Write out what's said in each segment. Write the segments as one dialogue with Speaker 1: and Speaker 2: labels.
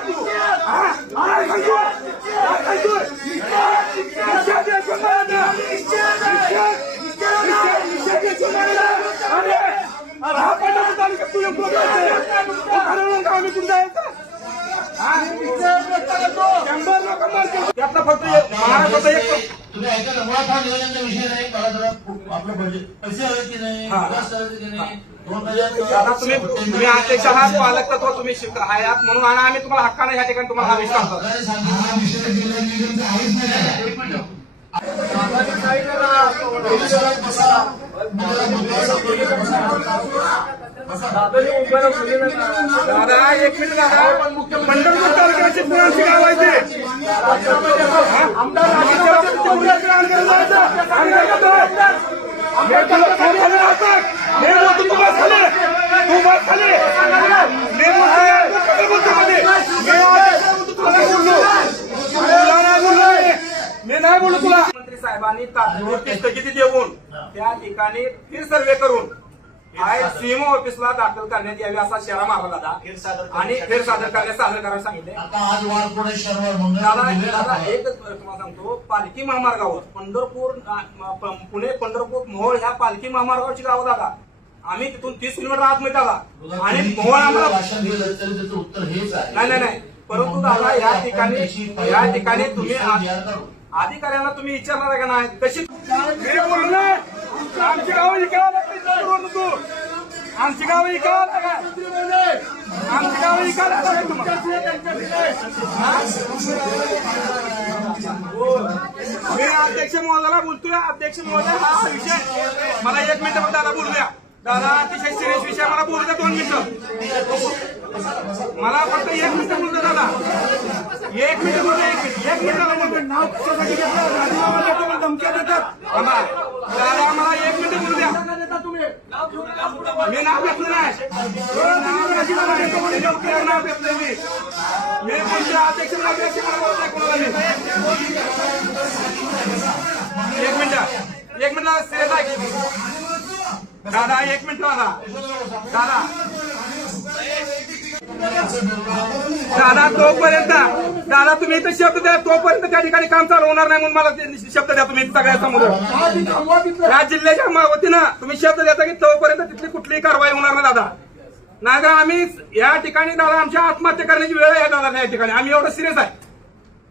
Speaker 1: तू हा? काय सांगतोय? फक्त एक- एक
Speaker 2: मुळात हा नियोजनाचा विषय नाही आपलं बजेट पैसे हवे की नाही. विकास करायचे की नाही दोन हजार
Speaker 1: आता तुम्ही तुम्ही अध्यक्ष आहात तुम्ही शिक- आहात म्हणून आणि आम्ही तुम्हाला हक्काने या ठिकाणी तुम्हाला आदेश करतो.
Speaker 2: सरकारने सांगितलं? विषय जिल्हा नियोजनचा आहेच नाही. एक मिनिट.
Speaker 1: दादा एक मिनिट दादा. पंढरपूर तालुक्याची पुराची गाव आहे ते हा? आमदार राजेंद्र पुराचे आंदोलन जायचं. आंदोलन जायचं. हे तुला खाली खाली राहतात. हे बोलतो तू बस खाली. तू बस खाली. मी नाही. तुला मंत्री साहेबांनी तात्पुरती स्थगिती देऊन? त्या ठिकाणी फिर सर्वे करून सीएमओ ऑफिसला दाखल करण्यात यावी असा शेरा मारला दादा. आणि फेर सादर करण्यास सादर करायला सांगितले. दादा एकच तुम्हाला सांगतो. पालखी महामार्गावर पंढरपूर पुणे पंढरपूर मोहोळ ह्या पालखी महामार्गावरची गावं दादा. आम्ही तिथून तीस किलोमीटर आतमध्ये दादा आणि मोहोळ आम्हाला
Speaker 2: भाषण दिलं तरी त्याचं उत्तर हेच आहे.
Speaker 1: नाही नाही नाही. परंतु दादा या ठिकाणी या ठिकाणी तुम्ही. अधिकाऱ्यांना तुम्ही विचारणार आहे का नाही? बोलणार आमची गाव तू आमची गाव लागा आमची गाव इकावं लागा मी अध्यक्ष महोदयाला बोलतोय. अध्यक्ष महोदय हा विषय मला एक मिनिट फक्त दादा बोलू द्या दादा अतिशय सिरियस विषय मला बोलू द्या दोन मिनिटं. मला फक्त एक मिनिट बोलू द्या दादा. एक मिनिट बोलू एक मिनिट. एक द्या. नाव कशासाठी घेतलं धमक्या देतात. दादा मला एक मिनिट बोलू द्या. मी नाव घेतलं नाही. नाव डॉक्टर नाव घेतलंय मी मी कोणत्या अध्यक्ष एक मिनिट. एक मिनिट. दादा एक मिनिट दादा. दादा. दादा तोपर्यंत दादा तुम्ही इथं शब्द द्या. तोपर्यंत त्या ठिकाणी काम चालू होणार नाही म्हणून मला शब्द द्या तुम्ही सगळ्या समोर. या जिल्ह्याच्या वतीनं तुम्ही शब्द देता की तोपर्यंत तिथली कुठलीही कारवाई होणार नाही दादा. नाही का आम्ही या ठिकाणी दादा आमच्या आत्महत्या करण्याची वेळ आहे दादा या ठिकाणी. आम्ही एवढं सिरियस आहे.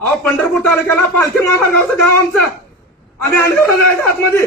Speaker 1: अहो पंढरपूर तालुक्याला पालखी महामार्गावचं गाव आमचं. आम्ही आणलं जायचं आतमध्ये.